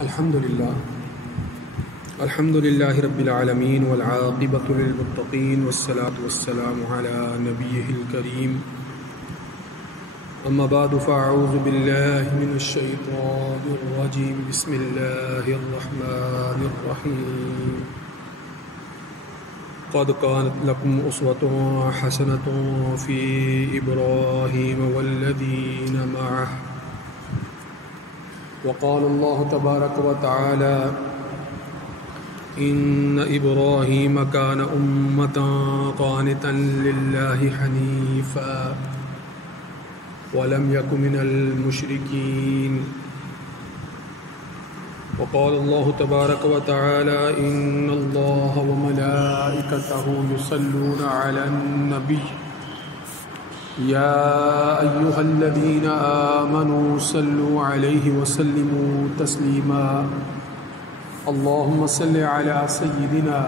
الحمد لله رب العالمين والعاقبة للمتقين والصلاة والسلام على نبيه الكريم أما بعد فأعوذ بالله من الشيطان الرجيم بسم الله الرحمن الرحيم قد كانت لكم أسوة حسنة في إبراهيم والذين معه وقال الله تبارك وتعالى إن إبراهيم كان أمة قانتا لله حنيفا ولم يكن من المشركين وقال الله تبارك وتعالى إن الله وملائكته يصلون على النبي يا أيها الذين آمنوا صلوا عليه وسلموا تسليما اللهم صل على سيدنا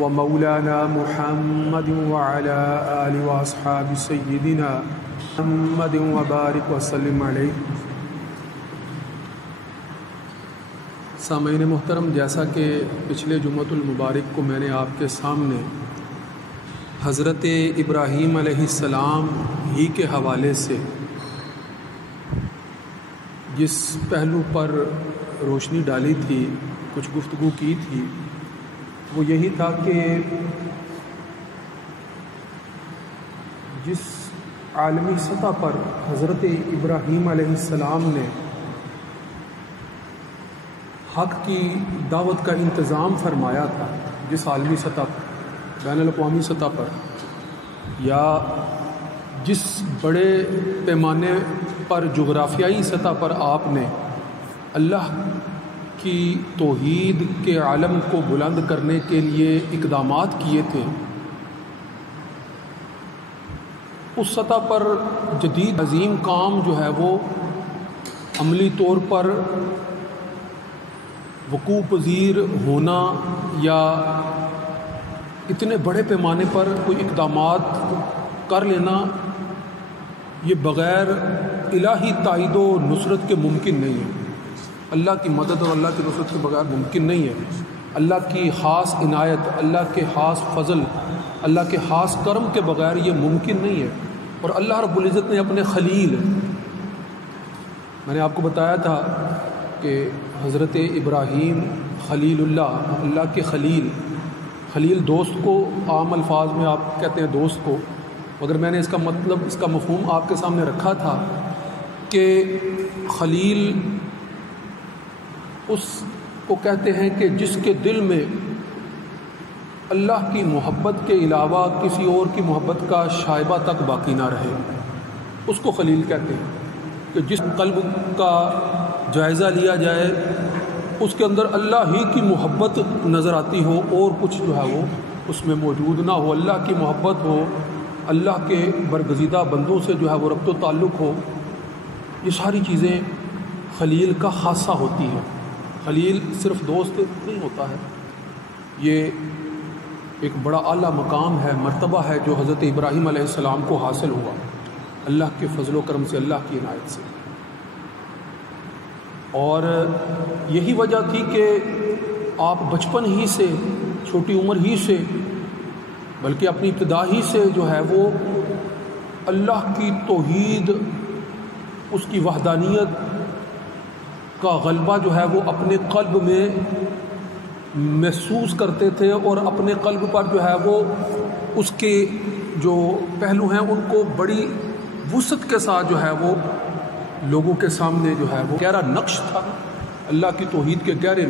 ومولانا محمد وعلى آله وأصحاب سيدنا محمد وبارك وسلم عليه۔ سامعین محترم، جیسا کہ پچھلے جمعۃ المبارک کو میں نے آپ کے سامنے حضرت ابراہیم علیہ السلام ہی کے حوالے سے جس پہلو پر روشنی ڈالی تھی، کچھ گفتگو کی تھی، وہ یہی تھا کہ جس عالمی سطح پر حضرت ابراہیم علیہ السلام نے حق کی دعوت کا انتظام فرمایا تھا، جس عالمی سطح پر، بین الاقوامی سطح پر، یا جس بڑے پیمانے پر جغرافیائی سطح پر آپ نے اللہ کی توحید کے عالم کو بلند کرنے کے لیے اقدامات کیے تھے، اس سطح پر جدید عظیم کام جو ہے وہ عملی طور پر وقوع پذیر ہونا یا اتنے بڑے پیمانے پر کوئی اقدامات کر لینا، یہ بغیر الہی تائید و نصرت کے ممکن نہیں ہے۔ اللہ کی مدد اور اللہ کی نصرت کے بغیر ممکن نہیں ہے۔ اللہ کی خاص عنایت، اللہ کے خاص فضل، اللہ کے خاص کرم کے بغیر یہ ممکن نہیں ہے۔ اور اللہ رب العزت نے اپنے خلیل، میں نے آپ کو بتایا تھا کہ حضرت ابراہیم خلیل اللہ، اللہ کے خلیل، خلیل دوست کو عام الفاظ میں آپ کہتے ہیں دوست کو، مگر میں نے اس کا مطلب، اس کا مفہوم آپ کے سامنے رکھا تھا کہ خلیل اس کو کہتے ہیں کہ جس کے دل میں اللہ کی محبت کے علاوہ کسی اور کی محبت کا شائبہ تک باقی نہ رہے، اس کو خلیل کہتے ہیں۔ کہ جس قلب کا جائزہ لیا جائے اس کے اندر اللہ ہی کی محبت نظر آتی ہو اور کچھ جو ہے وہ اس میں موجود نہ ہو، اللہ کی محبت ہو، اللہ کے برگزیدہ بندوں سے جو ہے وہ ربط و تعلق ہو، یہ ساری چیزیں خلیل کا خاصہ ہوتی ہیں۔ خلیل صرف دوست نہیں ہوتا ہے، یہ ایک بڑا اعلیٰ مقام ہے، مرتبہ ہے جو حضرت ابراہیم علیہ السلام کو حاصل ہوا اللہ کے فضل و کرم سے، اللہ کی عنایت سے۔ اور یہی وجہ تھی کہ آپ بچپن ہی سے، چھوٹی عمر ہی سے، بلکہ اپنی ابتدا ہی سے جو ہے وہ اللہ کی توحید، اس کی وحدانیت کا غلبہ جو ہے وہ اپنے قلب میں محسوس کرتے تھے، اور اپنے قلب پر جو ہے وہ اس کے جو پہلو ہیں ان کو بڑی وسعت کے ساتھ جو ہے وہ لوگوں کے سامنے جو ہے وہ گہرا نقش تھا، اللہ کی توحید کے گہرے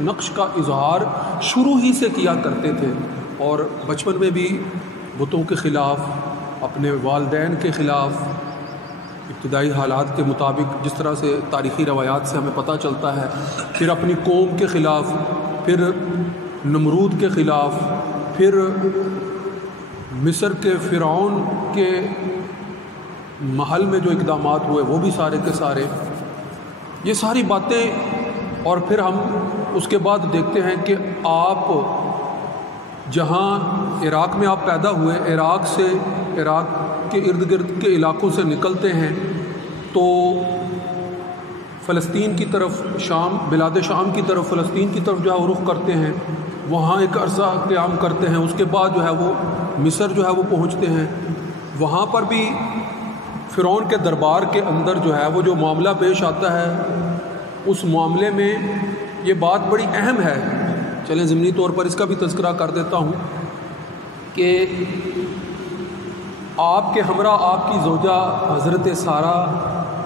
نقش کا اظہار شروع ہی سے کیا کرتے تھے۔ اور بچپن میں بھی بتوں کے خلاف، اپنے والدین کے خلاف، ابتدائی حالات کے مطابق جس طرح سے تاریخی روایات سے ہمیں پتہ چلتا ہے، پھر اپنی قوم کے خلاف، پھر نمرود کے خلاف، پھر مصر کے فرعون کے محل میں جو اقدامات ہوئے وہ بھی سارے کے سارے، یہ ساری باتیں۔ اور پھر ہم اس کے بعد دیکھتے ہیں کہ آپ جہاں عراق میں آپ پیدا ہوئے، عراق کے ارد گرد کے علاقوں سے نکلتے ہیں تو فلسطین کی طرف، شام، بلاد شام کی طرف، فلسطین کی طرف جو ہے وہ رخ کرتے ہیں، وہاں ایک عرصہ قیام کرتے ہیں، اس کے بعد جو ہے وہ مصر جو ہے وہ پہنچتے ہیں۔ وہاں پر بھی فرعون کے دربار کے اندر جو ہے وہ جو معاملہ پیش آتا ہے، اس معاملے میں یہ بات بڑی اہم ہے، چلیں ضمنی طور پر اس کا بھی تذکرہ کر دیتا ہوں کہ آپ کے ہمراہ آپ کی زوجہ حضرت سارہ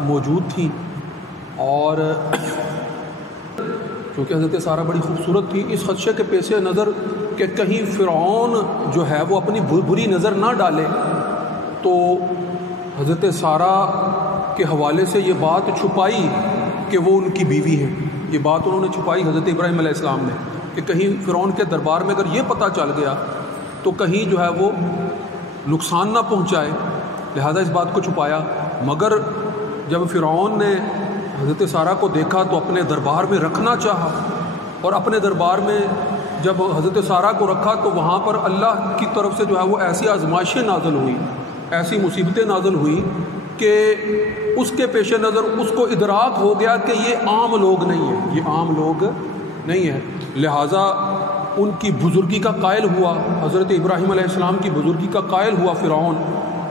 موجود تھیں، اور چونکہ حضرت سارہ بڑی خوبصورت تھی، اس خدشے کے پیش نظر کہ کہیں فرعون جو ہے وہ اپنی بری نظر نہ ڈالے، تو حضرت سارہ کے حوالے سے یہ بات چھپائی کہ وہ ان کی بیوی ہے۔ یہ بات انہوں نے چھپائی حضرت ابراہیم علیہ السلام نے کہ کہیں فرعون کے دربار میں اگر یہ پتہ چل گیا تو کہیں جو ہے وہ نقصان نہ پہنچائے، لہذا اس بات کو چھپایا۔ مگر جب فرعون نے حضرت سارہ کو دیکھا تو اپنے دربار میں رکھنا چاہا، اور اپنے دربار میں جب حضرت سارہ کو رکھا تو وہاں پر اللہ کی طرف سے جو ہے وہ ایسی آزمائشیں نازل ہوئی، ایسی مصیبتیں نازل ہوئی کہ اس کے پیش نظر اس کو ادراک ہو گیا کہ یہ عام لوگ نہیں ہیں، یہ عام لوگ نہیں ہیں، لہٰذا ان کی بزرگی کا قائل ہوا، حضرت ابراہیم علیہ السلام کی بزرگی کا قائل ہوا فرعون،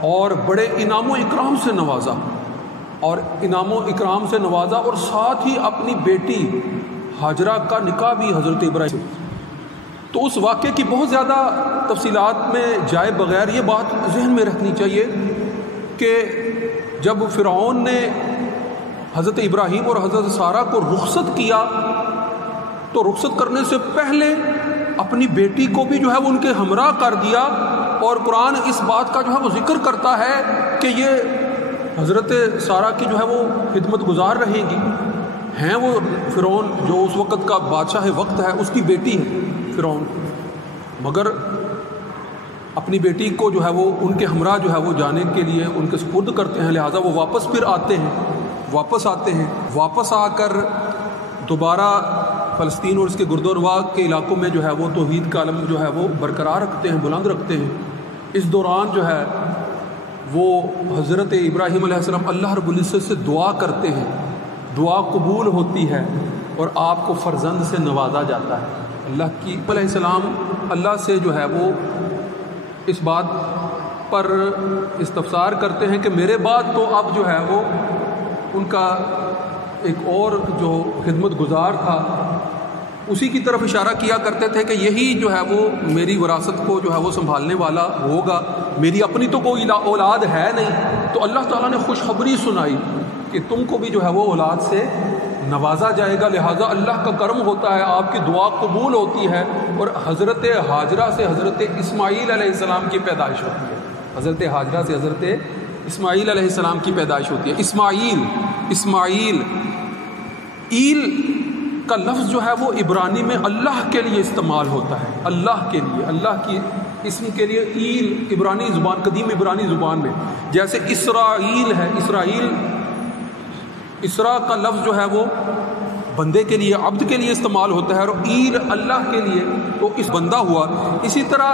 اور بڑے انعام و اکرام سے نوازا، اور انعام و اکرام سے نوازا، اور ساتھ ہی اپنی بیٹی ہاجرہ کا نکاح بھی حضرت ابراہیم۔ تو اس واقعے کی بہت زیادہ تفصیلات میں جائے بغیر یہ بات ذہن میں رکھنی چاہیے کہ جب فرعون نے حضرت ابراہیم اور حضرت سارہ کو رخصت کیا تو رخصت کرنے سے پہلے اپنی بیٹی کو بھی جو ہے وہ ان کے ہمراہ کر دیا، اور قرآن اس بات کا جو ہے وہ ذکر کرتا ہے کہ یہ حضرت سارہ کی جو ہے وہ خدمت گزار رہے گی، ہیں وہ فرعون جو اس وقت کا بادشاہ وقت ہے اس کی بیٹی ہے فرعون، مگر اپنی بیٹی کو جو ہے وہ ان کے ہمراہ جو ہے وہ جانے کے لیے ان کے سپرد کرتے ہیں، لہٰذا وہ واپس پھر آتے ہیں، واپس آ کر دوبارہ فلسطین اور اس کے گرد و نواح کے علاقوں میں جو ہے وہ توحید کا علم جو ہے وہ برقرار رکھتے ہیں، بلند رکھتے ہیں۔ اس دوران جو ہے وہ حضرت ابراہیم علیہ السلام اللہ رب العزت سے دعا کرتے ہیں، دعا قبول ہوتی ہے اور آپ کو فرزند سے نوازا جاتا ہے۔ اللہ کی علیہ السلام اللہ سے جو ہے وہ اس بات پر استفسار کرتے ہیں کہ میرے بعد تو اب جو ہے وہ ان کا ایک اور جو خدمت گزار تھا اسی کی طرف اشارہ کیا کرتے تھے کہ یہی جو ہے وہ میری وراثت کو جو ہے وہ سنبھالنے والا ہوگا، میری اپنی تو کوئی اولاد ہے نہیں۔ تو اللہ تعالیٰ نے خوشخبری سنائی کہ تم کو بھی جو ہے وہ اولاد سے نوازا جائے گا، لہٰذا اللہ کا کرم ہوتا ہے، آپ کی دعا قبول ہوتی ہے، اور حضرت ہاجرہ سے حضرت اسماعیل علیہ السلام کی پیدائش ہوتی ہے، حضرت ہاجرہ سے حضرت اسماعیل علیہ السلام کی پیدائش ہوتی ہے۔ اسماعیل ایل کا لفظ جو ہے وہ عبرانی میں اللہ کے لیے استعمال ہوتا ہے، اللہ کے لیے، اللہ کی اسم کے لیے ایل عبرانی زبان، قدیم عبرانی زبان میں جیسے اسرائیل ہے، اسرا کا لفظ جو ہے وہ بندے کے لیے، عبد کے لیے استعمال ہوتا ہے، اور ایل اللہ کے لیے، تو اس بندہ ہوا۔ اسی طرح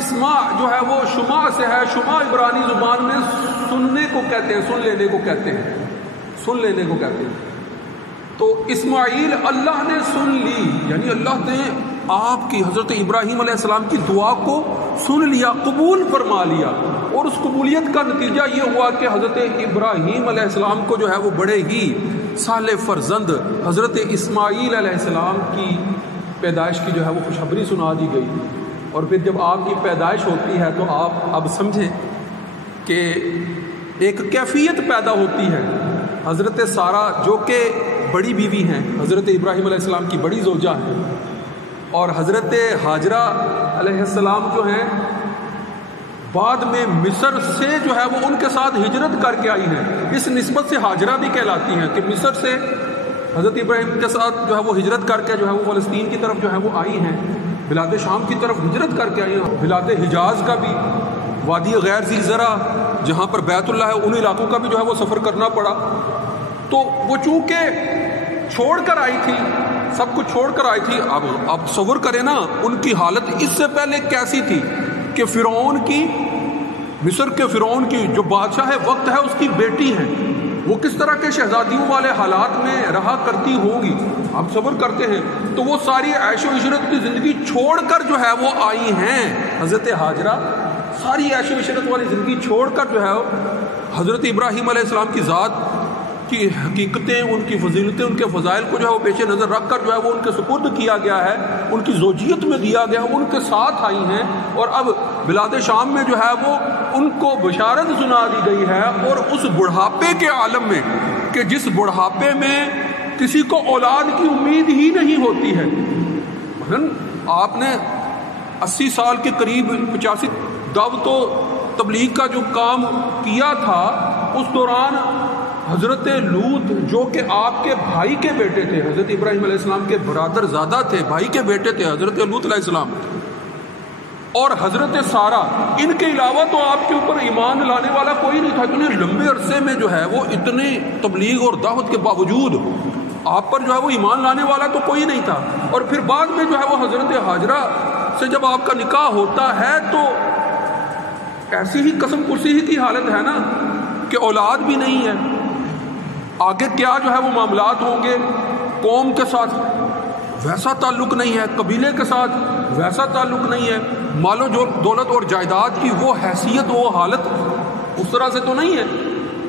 اسما جو ہے وہ شما سے ہے، شما عبرانی زبان میں سننے کو کہتے ہیں، سن لینے کو کہتے ہیں۔ تو اسماعیل اللہ نے سن لی، یعنی اللہ نے آپ کی حضرت ابراہیم علیہ السلام کی دعا کو سن لیا، قبول فرما لیا، اور اس قبولیت کا نتیجہ یہ ہوا کہ حضرت ابراہیم علیہ السلام کو جو ہے وہ بڑے ہی صالح فرزند حضرت اسماعیل علیہ السلام کی پیدائش کی جو ہے وہ خوشخبری سنا دی گئی۔ اور پھر جب آپ کی پیدائش ہوتی ہے تو آپ اب سمجھیں کہ ایک کیفیت پیدا ہوتی ہے۔ حضرت سارہ جو کہ بڑی بیوی ہیں، حضرت ابراہیم علیہ السلام کی بڑی زوجہ ہیں، اور حضرت ہاجرہ علیہ السلام جو ہیں بعد میں مصر سے جو ہے وہ ان کے ساتھ ہجرت کر کے آئی ہیں، اس نسبت سے ہاجرہ بھی کہلاتی ہیں کہ مصر سے حضرت ابراہیم کے ساتھ جو ہے وہ ہجرت کر کے جو ہے وہ فلسطین کی طرف جو ہے وہ آئی ہیں، بلاد شام کی طرف ہجرت کر کے آئی ہیں، بلاد حجاز کا بھی، وادی غیر ذی زرع جہاں پر بیت اللہ ہے ان علاقوں کا بھی جو ہے وہ سفر کرنا پڑا۔ تو وہ چونکہ چھوڑ کر آئی تھی، سب کچھ چھوڑ کر آئی تھی، اب تصور کریں نا ان کی حالت اس سے پہلے کیسی تھی کہ فرعون کی، مصر کے فرعون کی جو بادشاہ وقت ہے اس کی بیٹی ہیں، وہ کس طرح کے شہزادیوں والے حالات میں رہا کرتی ہوں گی، ہم صبر کرتے ہیں، تو وہ ساری عیش و عشرت کی زندگی چھوڑ کر جو ہے وہ آئی ہیں۔ حضرت ہاجرہ ساری عیش و عشرت والی زندگی چھوڑ کر جو ہے حضرت ابراہیم علیہ السلام کی ذات کی حقیقتیں، ان کی فضیلتیں، ان کے فضائل کو جو ہے وہ پیش نظر رکھ کر جو ہے وہ ان کے سپرد کیا گیا ہے، ان کی زوجیت میں دیا گیا ہے، ان کے ساتھ آئی ہیں، اور اب بلاد شام میں جو ہے وہ ان کو بشارت سنا دی گئی ہے، اور اس بڑھاپے کے عالم میں کہ جس بڑھاپے میں کسی کو اولاد کی امید ہی نہیں ہوتی ہے۔ مثلاً آپ نے 80 سال کے قریب 85 دعوت و تبلیغ کا جو کام کیا تھا، اس دوران حضرت لوط جو کہ آپ کے بھائی کے بیٹے تھے، حضرت ابراہیم علیہ السلام کے برادر زادہ تھے، بھائی کے بیٹے تھے حضرت لوط علیہ السلام، اور حضرت سارہ، ان کے علاوہ تو آپ کے اوپر ایمان لانے والا کوئی نہیں تھا۔ انہیں لمبے عرصے میں جو ہے وہ اتنے تبلیغ اور دعوت کے باوجود آپ پر جو ہے وہ ایمان لانے والا تو کوئی نہیں تھا، اور پھر بعد میں جو ہے وہ حضرت ہاجرہ سے جب آپ کا نکاح ہوتا ہے تو ایسی ہی قسم کرسی ہی کی حالت ہے نا کہ اولاد بھی نہیں ہے۔ آگے کیا جو ہے وہ معاملات ہوں گے، قوم کے ساتھ ویسا تعلق نہیں ہے، قبیلے کے ساتھ ویسا تعلق نہیں ہے، مال و دولت اور جائیداد کی وہ حیثیت، وہ حالت اس طرح سے تو نہیں ہے،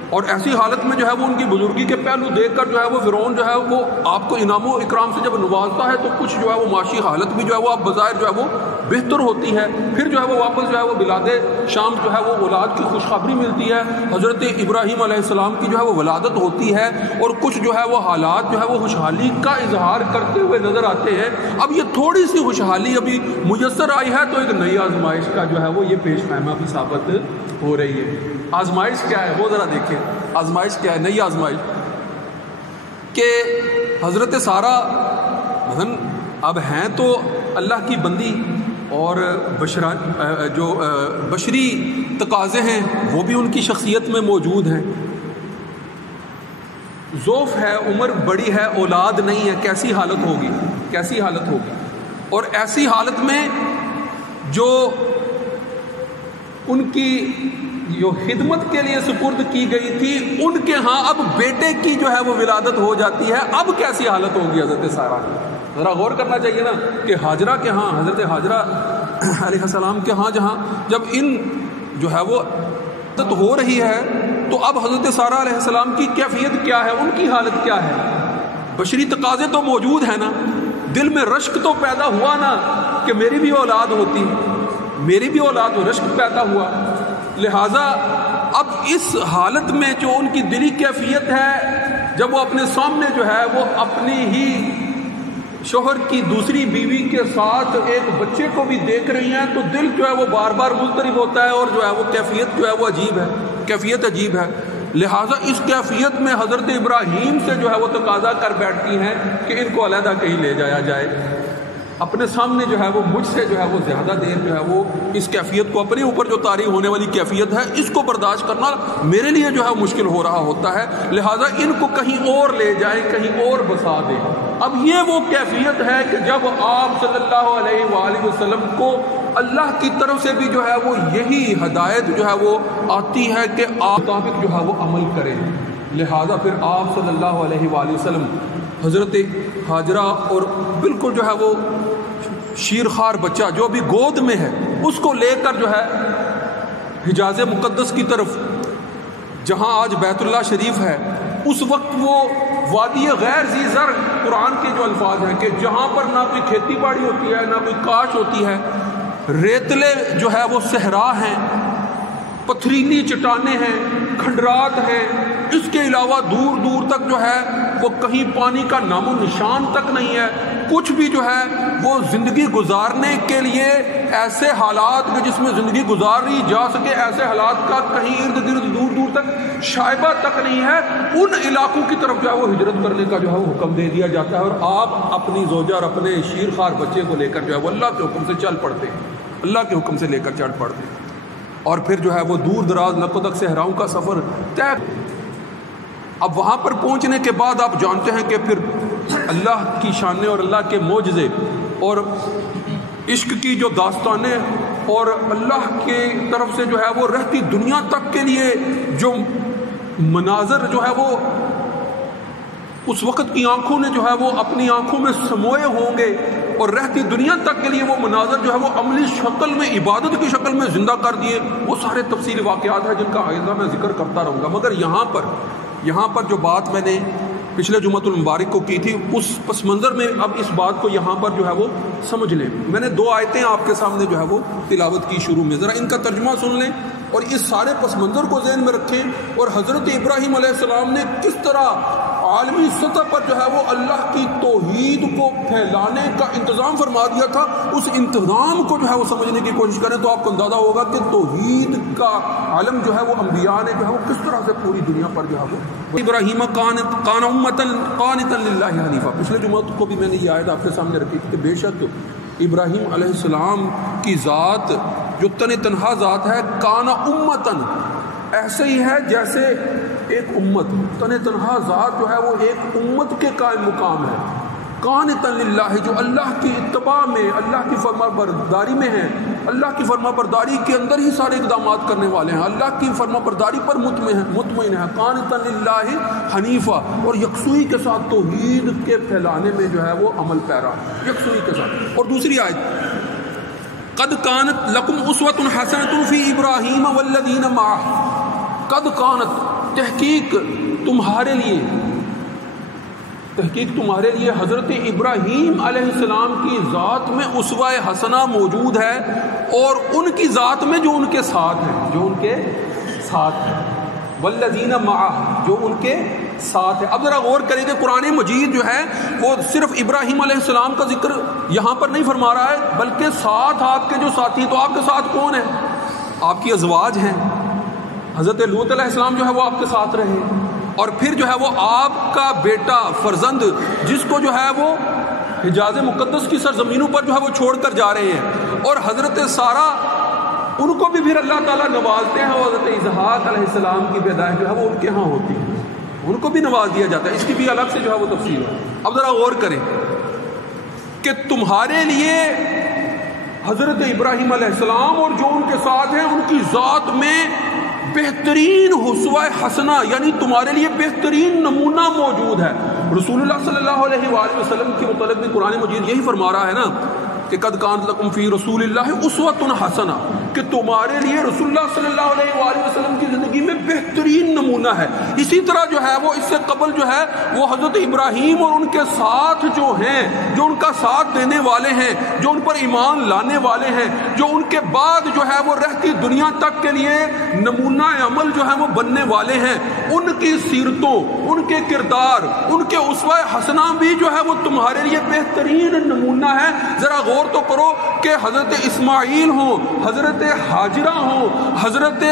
اور ایسی حالت میں جو ہے وہ ان کی بزرگی کے پہلو دیکھ کر جو ہے وہ فرعون جو ہے وہ آپ کو انعام و اکرام سے جب نوازتا ہے تو کچھ جو ہے وہ معاشی حالت بھی جو ہے وہ اب بظاہر جو ہے وہ بہتر ہوتی ہے، پھر جو ہے وہ واپس جو ہے وہ بلاد شام جو ہے وہ اولاد کی خوشخبری ملتی ہے، حضرت ابراہیم علیہ السلام کی جو ہے وہ ولادت ہوتی ہے، اور کچھ جو ہے وہ حالات جو ہے وہ خوشحالی کا اظہار کرتے ہوئے نظر آتے ہیں۔ اب یہ تھوڑی سی خوشحالی ابھی میسر آئی ہے تو ایک نئی آزمائش کا جو ہے وہ یہ پیش خیمہ بھی ثابت ہو رہی ہے۔ آزمائش کیا ہے وہ ذرا دیکھیں، آزمائش کیا ہے، نئی آزمائش کہ حضرت سارہ مثلاً اب ہیں تو اللہ کی بندی، اور جو بشری تقاضے ہیں وہ بھی ان کی شخصیت میں موجود ہیں، ضعف ہے، عمر بڑی ہے، اولاد نہیں ہے، کیسی حالت ہوگی، کیسی حالت ہوگی، اور ایسی حالت میں جو ان کی جو خدمت کے لیے سپرد کی گئی تھی ان کے ہاں اب بیٹے کی جو ہے وہ ولادت ہو جاتی ہے، اب کیسی حالت ہوگی حضرت سارہ کی؟ ذرا غور کرنا چاہیے نا کہ ہاجرہ کے ہاں، حضرت ہاجرہ علیہ السلام کے ہاں جہاں جب ان جو ہے وہ عادت ہو رہی ہے تو اب حضرت سارہ علیہ السلام کی کیفیت کیا ہے، ان کی حالت کیا ہے؟ بشری تقاضے تو موجود ہیں نا، دل میں رشک تو پیدا ہوا نا کہ میری بھی اولاد ہوتی، میری بھی اولاد ہو، رشک پیدا ہوا، لہٰذا اب اس حالت میں جو ان کی دلی کیفیت ہے، جب وہ اپنے سامنے جو ہے وہ اپنی ہی شوہر کی دوسری بیوی کے ساتھ ایک بچے کو بھی دیکھ رہی ہیں تو دل جو ہے وہ بار بار مضطرب ہوتا ہے، اور جو ہے وہ کیفیت جو ہے وہ عجیب ہے، کیفیت عجیب ہے۔ لہٰذا اس کیفیت میں حضرت ابراہیم سے جو ہے وہ تقاضا کر بیٹھتی ہیں کہ ان کو علیحدہ کہیں لے جایا جائے، اپنے سامنے جو ہے وہ مجھ سے جو ہے وہ زیادہ دیر جو ہے وہ اس کیفیت کو، اپنے اوپر جو طاری ہونے والی کیفیت ہے اس کو برداشت کرنا میرے لیے جو ہے مشکل ہو رہا ہوتا ہے، لہٰذا ان کو کہیں اور لے جائیں، کہیں اور بسا دیں۔ اب یہ وہ کیفیت ہے کہ جب آپ صلی اللہ علیہ وآلہ وسلم کو اللہ کی طرف سے بھی جو ہے وہ یہی ہدایت جو ہے وہ آتی ہے کہ آپ مطابق جو ہے وہ عمل کریں، لہٰذا پھر آپ صلی اللہ علیہ وآلہ وسلم حضرت ہاجرہ اور بالکل جو ہے وہ شیرخوار بچہ جو بھی گود میں ہے اس کو لے کر جو ہے حجاز مقدس کی طرف، جہاں آج بیت اللہ شریف ہے، اس وقت وہ وادی غیر ذی زرع، قرآن کے جو الفاظ ہیں کہ جہاں پر نہ کوئی کھیتی باڑی ہوتی ہے، نہ کوئی کاشت ہوتی ہے، ریتلے جو ہے وہ صحرا ہیں، پتھریلی چٹانیں ہیں، کھنڈرات ہیں، اس کے علاوہ دور دور تک جو ہے وہ کہیں پانی کا نام و نشان تک نہیں ہے، کچھ بھی جو ہے وہ زندگی گزارنے کے لیے ایسے حالات میں جس میں زندگی گزاری جا سکے، ایسے حالات کا کہیں ارد گرد دور دور تک شائبہ تک نہیں ہے، ان علاقوں کی طرف جو ہے وہ ہجرت کرنے کا جو ہے وہ حکم دے دیا جاتا ہے، اور آپ اپنی زوجہ اور اپنے شیرخوار بچے کو لے کر جو ہے وہ اللہ کے حکم سے چل پڑتے ہیں، اللہ کے حکم سے لے کر چل پڑتے ہیں، اور پھر جو ہے وہ دور دراز لقدق صحراؤں کا سفر طے۔ اب وہاں پر پہنچنے کے بعد آپ جانتے ہیں کہ پھر اللہ کی شانیں اور اللہ کے معجزے اور عشق کی جو داستانیں اور اللہ کی طرف سے جو ہے وہ رہتی دنیا تک کے لیے جو مناظر جو ہے وہ اس وقت کی آنکھوں نے جو ہے وہ اپنی آنکھوں میں سموئے ہوں گے، اور رہتی دنیا تک کے لیے وہ مناظر جو ہے وہ عملی شکل میں، عبادت کی شکل میں زندہ کر دیے۔ وہ سارے تفصیلی واقعات ہیں جن کا آئندہ میں ذکر کرتا رہوں گا، مگر یہاں پر جو بات میں نے پچھلے جمعۃ المبارک کو کی تھی، اس پس منظر میں اب اس بات کو یہاں پر جو ہے وہ سمجھ لیں۔ میں نے 2 آیتیں آپ کے سامنے جو ہے وہ تلاوت کی شروع میں، ذرا ان کا ترجمہ سن لیں اور اس سارے پس منظر کو ذہن میں رکھیں، اور حضرت ابراہیم علیہ السلام نے کس طرح عالمی سطح پر جو ہے وہ اللہ کی توحید کو پھیلانے کا انتظام فرما دیا تھا، اس انتظام کو جو ہے وہ سمجھنے کی کوشش کریں تو آپ کو اندازہ ہوگا کہ توحید کا عالم جو ہے وہ انبیاء نے جو ہے وہ کس طرح سے پوری دنیا پر جو ہے وہ ابراہیم کان امتن قانتا للہ حنیفا۔ پچھلے جمعہ کو بھی میں نے یہ آیت آپ کے سامنے رکھی تھی کہ بے شک ابراہیم علیہ السلام کی ذات جو تنہا ذات ہے، کان امتن، ایسے ہی ہے جیسے ایک امت، تنہا ذات جو ہے وہ ایک امت کے قائم مقام ہے، قانتا للہ، جو اللہ کی اتباع میں، اللہ کی فرما برداری میں ہیں، اللہ کی فرما برداری کے اندر ہی سارے اقدامات کرنے والے ہیں، اللہ کی فرما برداری پر مطمئن ہے، قانتا للہ حنیفا، اور یکسوئی کے ساتھ توحید کے پھیلانے میں جو ہے وہ عمل پیرا، یکسوئی کے ساتھ۔ اور دوسری آیت، قد کانت لکم اسوۃ حسنۃ فی ابراہیم والذین معہ، قد کانت، تحقیق تمہارے لیے حضرت ابراہیم علیہ السلام کی ذات میں اسوہ حسنہ موجود ہے، اور ان کی ذات میں جو ان کے ساتھ ہیں، والذین معہ، جو ان کے ساتھ ہے۔ اب ذرا غور کریں کہ قرآن مجید جو ہے وہ صرف ابراہیم علیہ السلام کا ذکر یہاں پر نہیں فرما رہا ہے، بلکہ ساتھ آپ کے جو ساتھی، تو آپ کے ساتھ کون ہیں؟ آپ کی ازواج ہیں، حضرت لوط علیہ السلام جو ہے وہ آپ کے ساتھ رہے، اور پھر جو ہے وہ آپ کا بیٹا فرزند جس کو جو ہے وہ حجاز مقدس کی سرزمینوں پر جو ہے وہ چھوڑ کر جا رہے ہیں، اور حضرت سارہ، ان کو بھی پھر اللہ تعالیٰ نوازتے ہیں، اور حضرت اسحاق علیہ السلام کی پیدائش جو ہے وہ ان کے ہاں ہوتی ہے، ان کو بھی نواز دیا جاتا ہے۔ اس کی بھی الگ سے جو ہے وہ تفصیل ہے۔ اب ذرا غور کریں کہ تمہارے لیے حضرت ابراہیم علیہ السلام اور جو ان کے ساتھ ہیں، ان کی ذات میں بہترین اسوہ حسنہ، یعنی تمہارے لیے بہترین نمونہ موجود ہے۔ رسول اللہ صلی اللہ علیہ وآلہ وسلم کے متعلق بھی قرآن مجید یہی فرما رہا ہے نا کہ قد کانت لکم فی رسول اللہ اسوۃ حسنہ، کہ تمہارے لیے رسول اللہ صلی اللہ علیہ وآلہ وسلم کی زندگی میں بہترین نمونہ ہے۔ اسی طرح جو ہے وہ اس سے قبل جو ہے وہ حضرت ابراہیم اور ان کے ساتھ جو ہیں، جو ان کا ساتھ دینے والے ہیں، جو ان پر ایمان لانے والے ہیں، جو ان کے بعد جو ہے وہ رہتی دنیا تک کے لیے نمونہ عمل جو ہے وہ بننے والے ہیں، ان کی سیرتوں، ان کے کردار، ان کے اسوہ حسنہ بھی جو ہے وہ تمہارے لیے بہترین نمونہ ہے۔ ذرا غور تو کرو کہ حضرت اسماعیل ہوں، حضرت حاجرہ ہوں، حضرت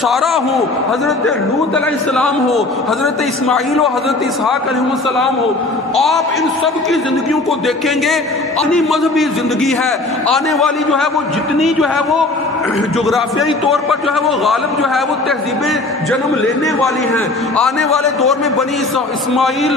سارہ ہوں، حضرت لوط علیہ السلام ہو، حضرت اسماعیل و حضرت اسحاق علیہ السلام ہو، آپ ان سب کی زندگیوں کو دیکھیں گے، اپنی مذہبی زندگی ہے، آنے والی جو ہے وہ جتنی جو ہے وہ جغرافیائی طور پر جو ہے وہ غالب جو ہے وہ تہذیبیں جنم لینے والی ہیں، آنے والے دور میں بنی اسماعیل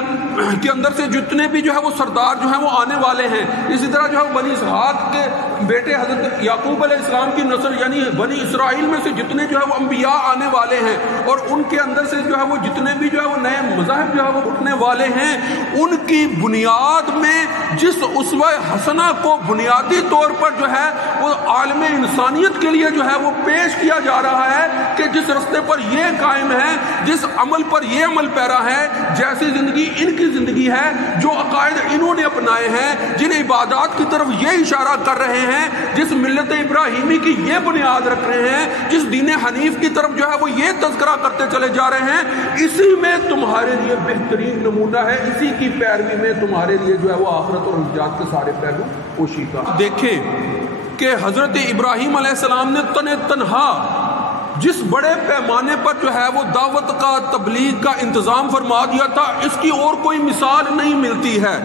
کے اندر سے جتنے بھی جو ہے وہ سردار جو ہیں وہ آنے والے ہیں، اسی طرح جو ہے بنی اسحاق کے بیٹے حضرت یعقوب علیہ السلام کی نسل یعنی بنی اسرائیل میں سے جتنے جو ہے وہ انبیاء آنے والے ہیں، اور ان کے اندر سے جو ہے وہ جتنے بھی جو ہے وہ نئے مذاہب جو ہے وہ اٹھنے والے ہیں، ان کی بنیاد میں جس اسوہ حسنہ کو بنیادی طور پر جو ہے وہ عالم انسانیت کے لیے جو ہے وہ پیش کیا جا رہا ہے کہ جس رستے پر یہ قائم ہے، جس عمل پر یہ عمل پیرا ہے، جیسی زندگی ان کی زندگی ہے، جو عقائد انہوں نے اپنائے ہیں، جن عبادات کی طرف یہ اشارہ کر رہے ہیں، جس ملت ابراہیمی کی یہ بنیاد رکھ رہے ہیں، جس دین حنیف کی طرف جو ہے وہ یہ تذکرہ کرتے چلے جا رہے ہیں، اسی میں تمہارے لیے بہترین نمونہ ہے، اسی کی پیروی میں تمہارے لیے جو ہے وہ آخرت اور نجات کے سارے پہلو پوشیدہ۔ دیکھیں کہ حضرت ابراہیم علیہ السلام نے تنہا جس بڑے پیمانے پر جو ہے وہ دعوت کا، تبلیغ کا انتظام فرما دیا تھا، اس کی اور کوئی مثال نہیں ملتی ہے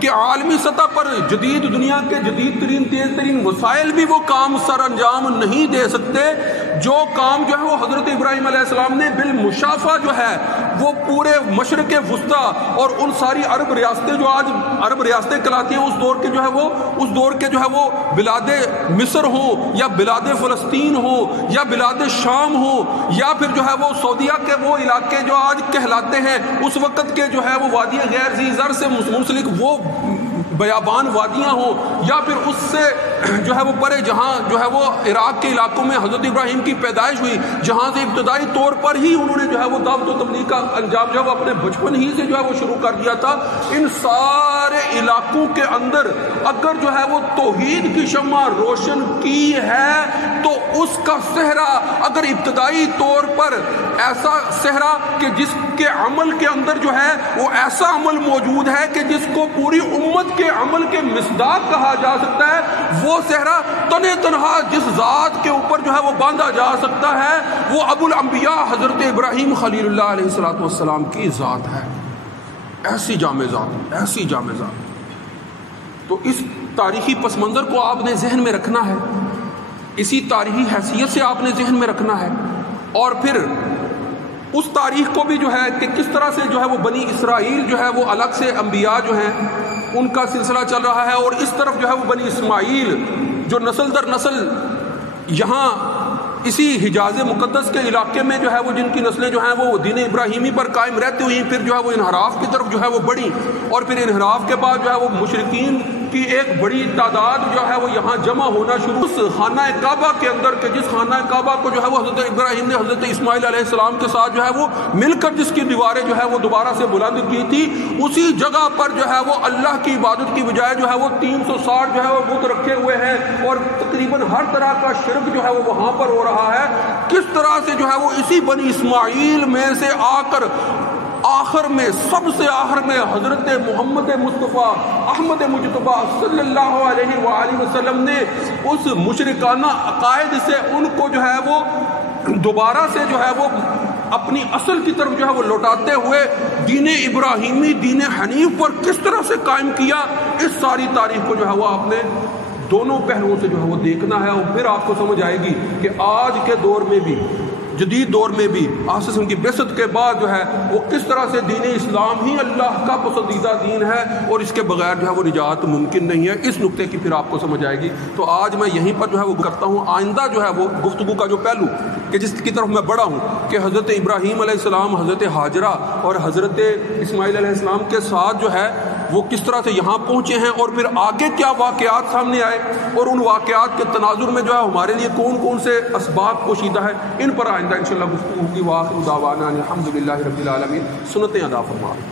کہ عالمی سطح پر جدید دنیا کے جدید ترین تیز ترین وسائل بھی وہ کام سر انجام نہیں دے سکتے جو کام جو ہے وہ حضرت ابراہیم علیہ السلام نے بالمشافہ جو ہے وہ پورے مشرق وسطیٰ اور ان ساری عرب ریاستیں جو آج عرب ریاستیں کہلاتی ہیں اس دور کے جو ہے وہ بلاد مصر ہوں یا بلاد فلسطین ہوں یا بلاد شام ہوں یا پھر جو ہے وہ سعودیہ کے وہ علاقے جو آج کہلاتے ہیں اس وقت کے جو ہے وہ وادی غیر ذی زر سے منسلک وہ بیابان وادیاں ہوں یا پھر اس سے جو ہے وہ پرے جہاں جو ہے وہ عراق کے علاقوں میں حضرت ابراہیم کی پیدائش ہوئی جہاں سے ابتدائی طور پر ہی انہوں نے جو ہے وہ دعوت و تبلیغ کا انجام جو ہے وہ اپنے بچپن ہی سے جو ہے وہ شروع کر دیا تھا. ان سارے علاقوں کے اندر اگر جو ہے وہ توحید کی شمع روشن کی ہے تو اس کا صحرا اگر ابتدائی طور پر ایسا صحرا کہ جس کے عمل کے اندر جو ہے وہ ایسا عمل موجود ہے کہ جس کو پوری امت کے عمل کے مصداق کہا جا سکتا ہے وہ صحرا تنے تنہا جس ذات کے اوپر جو ہے وہ باندھا جا سکتا ہے وہ ابو الانبیاء حضرت ابراہیم خلیل اللہ علیہ السلام کی ذات ہے. ایسی جامع ذات. تو اس تاریخی پس منظر کو آپ نے ذہن میں رکھنا ہے, اسی تاریخی حیثیت سے آپ نے ذہن میں رکھنا ہے, اور پھر اس تاریخ کو بھی جو ہے کہ کس طرح سے جو ہے وہ بنی اسرائیل جو ہے وہ الگ سے انبیاء جو ہیں ان کا سلسلہ چل رہا ہے, اور اس طرف جو ہے وہ بنی اسماعیل جو نسل در نسل یہاں اسی حجاز مقدس کے علاقے میں جو ہے وہ جن کی نسلیں جو ہیں وہ دین ابراہیمی پر قائم رہتی ہوئی پھر جو ہے وہ انحراف کی طرف جو ہے وہ بڑھی, اور پھر انحراف کے بعد جو ہے وہ مشرکین کی ایک بڑی تعداد جو ہے وہ یہاں جمع ہونا شروع اس خانہ کعبہ کے اندر کہ جس خانہ کعبہ کو جو ہے وہ حضرت ابراہیم نے حضرت اسماعیل علیہ السلام کے ساتھ جو ہے وہ مل کر جس کی دیواریں جو ہے وہ دوبارہ سے بلند کی تھی, اسی جگہ پر جو ہے وہ اللہ کی عبادت کی بجائے جو ہے وہ 360 جو ہے وہ بت رکھے ہوئے ہیں اور تقریباً ہر طرح کا شرک جو ہے وہ وہاں پر ہو رہا ہے. کس طرح سے جو ہے وہ اسی بنی اسماعیل میں سے آ کر سب سے آخر میں حضرت محمد مصطفیٰ احمد مجتبیٰ صلی اللہ علیہ وآلہ وسلم نے اس مشرکانہ عقائد سے ان کو جو ہے وہ دوبارہ سے جو ہے وہ اپنی اصل کی طرف جو ہے وہ لوٹاتے ہوئے دین ابراہیمی دین حنیف پر کس طرح سے قائم کیا, اس ساری تاریخ کو جو ہے وہ آپ نے دونوں پہلوؤں سے جو ہے وہ دیکھنا ہے, اور پھر آپ کو سمجھ آئے گی کہ آج کے دور میں بھی جدید دور میں بھی آسس ان کی بعثت کے بعد جو ہے وہ کس طرح سے دین اسلام ہی اللہ کا پسندیدہ دین ہے اور اس کے بغیر جو ہے وہ نجات ممکن نہیں ہے. اس نقطے کی پھر آپ کو سمجھ آئے گی. تو آج میں یہیں پر جو ہے وہ کرتا ہوں. آئندہ جو ہے وہ گفتگو کا جو پہلو کہ جس کی طرف میں بڑھا ہوں کہ حضرت ابراہیم علیہ السلام, حضرت ہاجرہ اور حضرت اسماعیل علیہ السلام کے ساتھ جو ہے وہ کس طرح سے یہاں پہنچے ہیں, اور پھر آگے کیا واقعات سامنے آئے, اور ان واقعات کے تناظر میں جو ہے ہمارے لیے کون کون سے اسباب پوشیدہ ہے, ان پر آئندہ انشاءاللہ گفتگو کی. وآخر دعوانا الحمدللہ رب العالمین. سنتیں ادا فرمائیں.